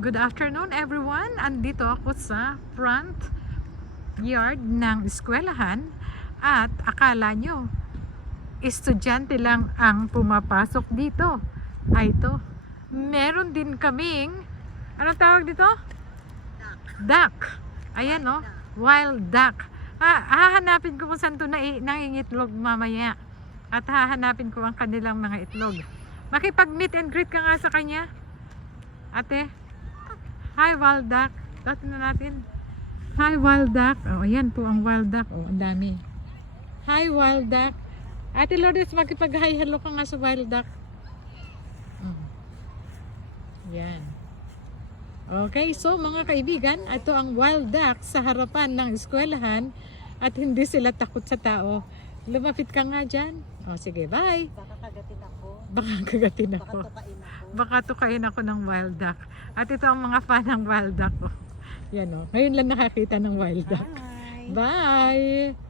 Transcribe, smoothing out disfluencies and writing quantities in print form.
Good afternoon everyone! Andito ako sa front yard ng eskwelahan at akala nyo estudyante lang ang pumapasok dito. Ay ito, meron din kaming, anong tawag dito? Duck. Ayan o, wild duck. Hahanapin ko kung saan ito nangingitlog mamaya. At hahanapin ko ang kanilang mga itlog. Makipag meet and greet ka nga sa kanya. Ate, hi wild duck. Dati na natin. Hi wild duck. Oh, ayan po ang wild duck. Oh, ang dami. Hi wild duck. Ate Lourdes, makipag-hi hello ka nga sa wild duck. Oh. Yan. Okay, so mga kaibigan, ito ang wild duck sa harapan ng eskwelahan at hindi sila takot sa tao. Lumapit ka nga dyan. O sige, bye. Baka kagatin ako. Baka kagatin ako. Baka tukain ako. Baka tukain ako ng wild duck. At ito ang mga fan ng wild duck. Yan o. Ngayon lang nakakita ng wild duck. Bye! Bye!